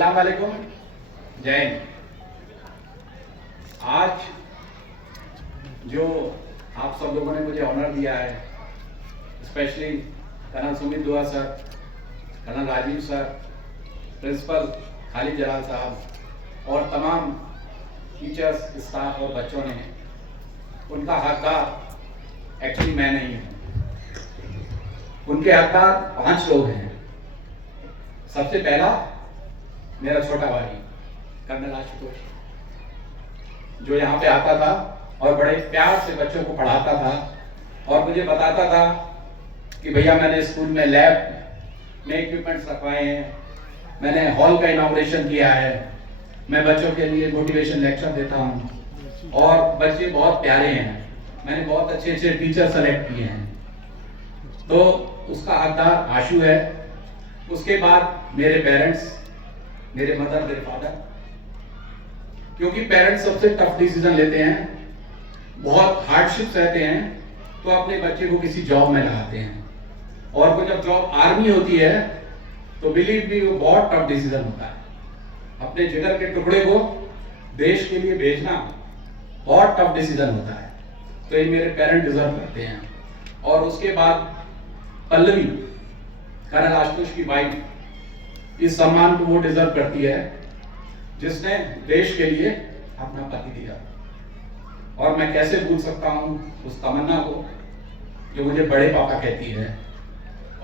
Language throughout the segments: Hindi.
अस्सलाम वालेकुम, जय हिंद। आज जो आप सब लोगों ने मुझे ऑनर दिया है, specially colonel Sumit Dua sir, colonel Rajiv sir, principal Khalid Jalal sahab और तमाम टीचर्स, स्टाफ और बच्चों ने, उनका हकदार एक्चुअली मैं नहीं हूँ। उनके हकदार 5 लोग हैं। सबसे पहला मेरा छोटा भाई कर्नल आशुतोष, जो यहाँ पे आता था और बड़े प्यार से बच्चों को पढ़ाता था और मुझे बताता था कि भैया मैंने स्कूल में लैब में इक्विपमेंट्स रखवाए हैं, मैंने हॉल का इनॉग्रेशन किया है, मैं बच्चों के लिए मोटिवेशन लेक्चर देता हूँ और बच्चे बहुत प्यारे हैं, मैंने बहुत अच्छे अच्छे टीचर सेलेक्ट किए हैं। तो उसका हकदार आशु है। उसके बाद मेरे पेरेंट्स, मेरे मदर, मेरे फादर, क्योंकि पेरेंट्स सबसे टफ डिसीजन लेते हैं, बहुत हार्डशिप्स रहते हैं, तो अपने बच्चे को किसी जॉब में लगाते हैं। और वो जब जॉब आर्मी होती है तो बिलीव मी, वो बहुत टफ डिसीजन होता है। अपने जिगर के टुकड़े को देश के लिए भेजना बहुत टफ डिसीजन होता है। तो ये मेरे पेरेंट डिजर्व करते हैं। और उसके बाद पल्लवी, कर्नल आशुतोष की वाइफ, इस सम्मान को वो डिजर्व करती है जिसने देश के लिए अपना पति दिया। और मैं कैसे भूल सकता हूं उस तमन्ना को जो मुझे बड़े पापा कहती है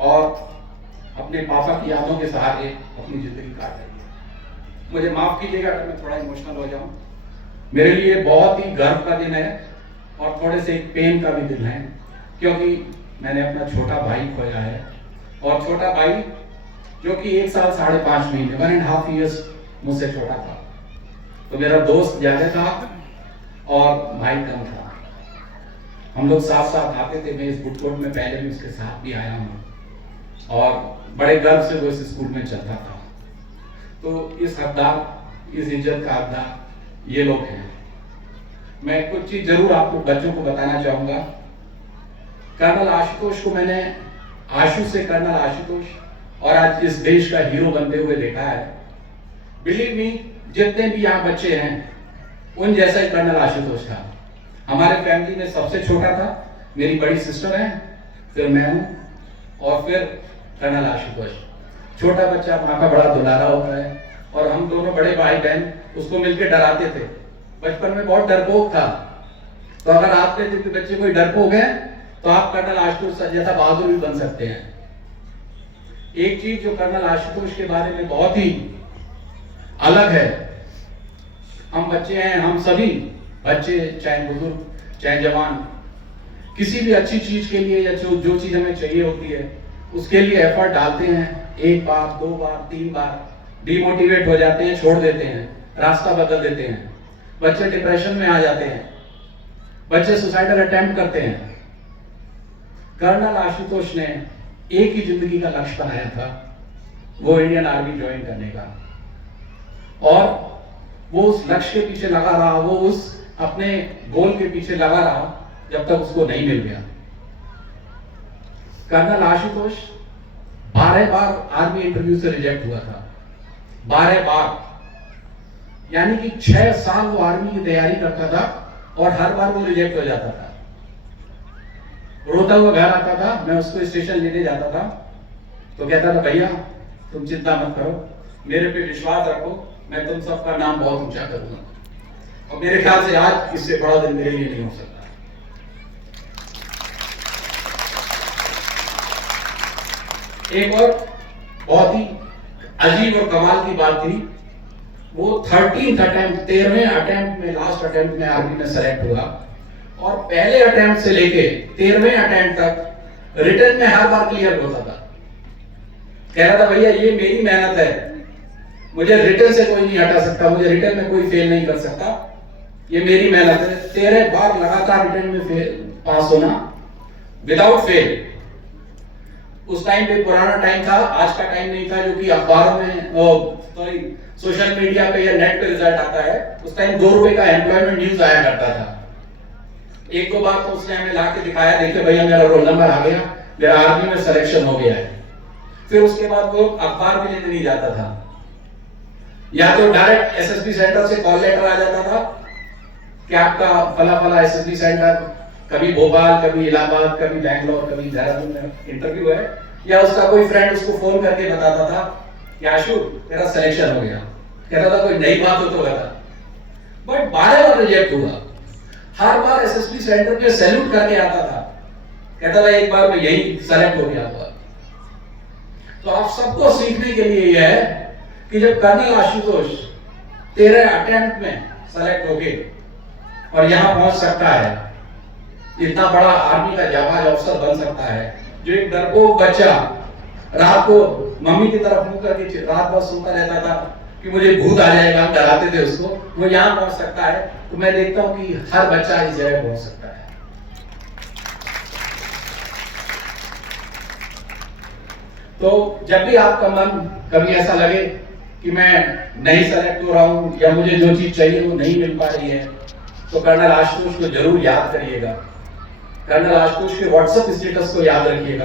और अपने पापा की यादों के सहारे अपनी जिंदगी काट रही है। मुझे माफ कीजिएगा अगर मैं थोड़ा इमोशनल हो जाऊं। मेरे लिए बहुत ही गर्व का दिन है और थोड़े से पेन का भी दिन है, क्योंकि मैंने अपना छोटा भाई खोया है। और छोटा भाई जो कि 1 साल 5.5 महीने, 1.5 years मुझसे छोटा था। तो मेरा दोस्त ज्यादा था और भाई कम था। हम लोग साथ साथ आते थे। मैं इस फूड कोर्ट में पहले भी उसके साथ भी आया हूँ और बड़े गर्व से वो इस स्कूल में चलता था। तो इस हकदार, इस इज्जत का हकदार ये लोग हैं। मैं कुछ चीज जरूर आपको बच्चों को बताना चाहूंगा। कर्नल आशुतोष को मैंने आशु से कर्नल आशुतोष और आज इस देश का हीरो बनते हुए देखा है। बिलीव मी, जितने भी यहाँ बच्चे हैं उन जैसा ही कर्नल आशुतोष था। हमारे फैमिली में सबसे छोटा था, मेरी बड़ी सिस्टर है, फिर मैं हूँ और फिर कर्नल आशुतोष। छोटा बच्चा माँ का बड़ा दुलारा होता है और हम दोनों बड़े भाई बहन उसको मिलकर डराते थे। बचपन में बहुत डरपोक था। तो अगर आपके जिनके बच्चे कोई डरपोक है तो आप कर्नल आशुतोष जैसा बहादुर भी बन सकते हैं। एक चीज जो कर्नल आशुतोष के बारे में बहुत ही अलग है, हम बच्चे हैं, हम सभी बच्चे, चाहे बुजुर्ग चाहे जवान, किसी भी अच्छी चीज के लिए या जो चीज हमें चाहिए होती है उसके लिए एफर्ट डालते हैं। 1 बार 2 बार 3 बार डिमोटिवेट हो जाते हैं, छोड़ देते हैं, रास्ता बदल देते हैं। बच्चे डिप्रेशन में आ जाते हैं, बच्चे सुसाइडल अटेम्प्ट करते हैं। कर्नल आशुतोष ने एक ही जिंदगी का लक्ष्य बनाया था, वो इंडियन आर्मी ज्वाइन करने का। और वो उस लक्ष्य के पीछे लगा रहा, वो उस अपने गोल के पीछे लगा रहा जब तक उसको नहीं मिल गया। कर्नल आशुतोष 12 बार आर्मी इंटरव्यू से रिजेक्ट हुआ था, 12 बार। यानी कि 6 साल वो आर्मी की तैयारी करता था और हर बार वो रिजेक्ट हो जाता था। रोता हुआ घर आता था, मैं उसको स्टेशन लेने जाता था तो कहता था भैया तुम चिंता मत करो, मेरे पे विश्वास रखो, मैं तुम सबका नाम बहुत ऊंचा करूंगा। और मेरे ख्याल से आज इससे बड़ा दिन मेरे लिए नहीं हो सकता। एक और बहुत ही अजीब और कमाल की बात थी, वो 13th अटेम्प्ट, 13वें अटेम्प्ट में, लास्ट अटेम्प्ट में आर्मी में सेलेक्ट हुआ और पहले अटेम्प्ट से लेके 13वें अटेम्प्ट तक रिटर्न में हर बार क्लियर होता था। कह रहा था भैया ये मेरी मेहनत है, मुझे रिटर्न से कोई नहीं हटा सकता, मुझे रिटर्न में कोई फेल नहीं कर सकता, ये मेरी मेहनत है। 13 बार लगातार रिटर्न में फेल पास होना विदाउट फेल। उस टाइम पे पुराना टाइम था, आज का टाइम नहीं था, जो कि अखबारों में सोशल मीडिया पे या नेट पे रिजल्ट आता है। उस टाइम 2 रुपए का एम्प्लॉयमेंट न्यूज आया करता था। 1-2 बार तो उसने हमें लाके दिखाया, देखिए भैया मेरा रोल नंबर आ गया, मेरा आर्मी में सिलेक्शन हो गया है। फिर उसके बाद वो अखबार भी लेने नहीं जाता था। या तो डायरेक्ट एसएसबी सेंटर से कॉल लेटर आ जाता था कि आपका फला फला एसएसबी सेंटर, कभी भोपाल, कभी इलाहाबाद, कभी बैंगलोर, कभी देहरादून में इंटरव्यू है, या उसका कोई फ्रेंड उसको फोन करके बताता था कि आशु तेरा सिलेक्शन हो गया। कहता था कोई नई बात हो तो बता। बट 12 बार रिजेक्ट हुआ। हर बार एसएसबी सेंटर पे सैल्यूट करके आता था, कहता था एक बार मैं यही सेलेक्ट हो गया हुआ। तो आप सबको सीखने के लिए यह है कि जब कर्नल आशुतोष 13 अटेम्प्ट में सेलेक्ट होके और यहां पहुंच सकता है, इतना बड़ा आर्मी का जाबाज अफसर बन सकता है, जो एक डरपोक बच्चा रात को मम्मी की तरफ मुंह करके रात भर सुनता रहता था कि मुझे भूत आ जाएगा, हम डराते थे उसको, वो यहां पहुंच सकता है। तो मैं देखता हूं कि हर बच्चा इस जगह पहुंच सकता है। तो जब भी आपका मन कभी ऐसा लगे कि मैं नहीं सेलेक्ट हो रहा हूं या मुझे जो चीज चाहिए वो नहीं मिल पा रही है, तो कर्नल आशुतोष को जरूर याद करिएगा। कर्नल आशुतोष के व्हाट्सएप स्टेटस को याद रखिएगा।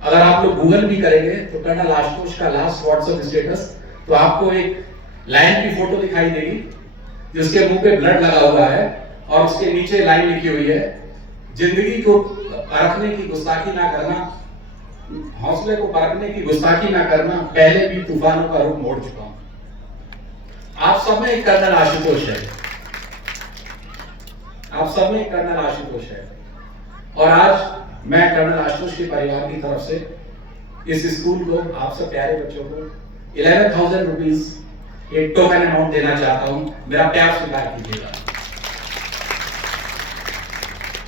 अगर आप लोग गूगल भी करेंगे तो कर्नल आशुतोष का लास्ट व्हाट्सएप स्टेटस, तो आपको एक लाइन की फोटो दिखाई देगी जिसके मुंह पे ब्लड लगा हुआ है और उसके नीचे लाइन लिखी हुई है, जिंदगी को परखने की गुस्ताखी ना करना, हौसले को परखने की गुस्ताखी ना करना, पहले भी तूफानों का रुख मोड़ चुका हूं। आप सब में एक कर्नल आशुतोष है, आप सब में एक कर्नल आशुतोष है। और आज मैं कर्नल आशुतोष के परिवार की तरफ से इस स्कूल को, आप सब प्यारे बच्चों को 11,000 रुपीज एक टोकन अमाउंट देना चाहता हूं। मेरा प्यार स्वीकार कीजिएगा।